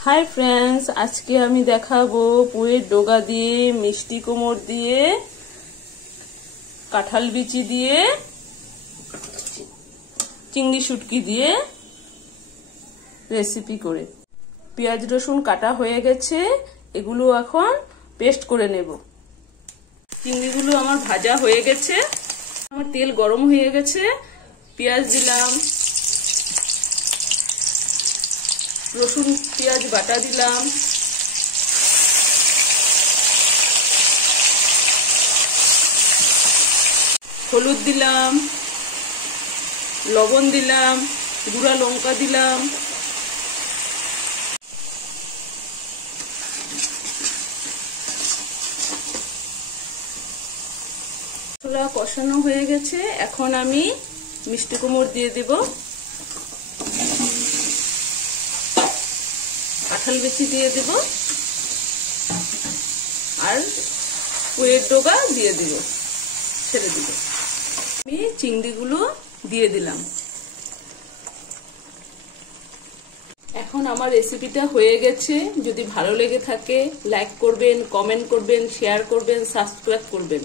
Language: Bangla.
हाय फ्रेंड्स, आज के आमी देखाबो पुरेर डोगा दिए मिष्टि कुमोर दिए काঁঠাল বিচি দিয়ে চিংড়ি শুটকি দিয়ে রেসিপি করে। পেঁয়াজ রসুন কাটা হয়ে গেছে, এগুলো এখন পেস্ট করে নেব। চিংড়িগুলো আমার ভাজা হয়ে গেছে, আমার তেল গরম হয়ে গেছে, পেঁয়াজ দিলাম, রসুন পেঁয়াজ বাটা দিলাম, হলুদ দিলাম, লবণ দিলাম, গুঁড়া লঙ্কা দিলাম, মশলা কষানো হয়ে গেছে। এখন আমি মিষ্টি কুমড় দিয়ে দেব, কাঁঠাল বিচি দিয়ে দেব আর পুরের ডোগা দিয়ে দিব, ছেড়ে দিব। আমি চিংড়িগুলো দিয়ে দিলাম। এখন আমার রেসিপিটা হয়ে গেছে। যদি ভালো লেগে থাকে লাইক করবেন, কমেন্ট করবেন, শেয়ার করবেন, সাবস্ক্রাইব করবেন।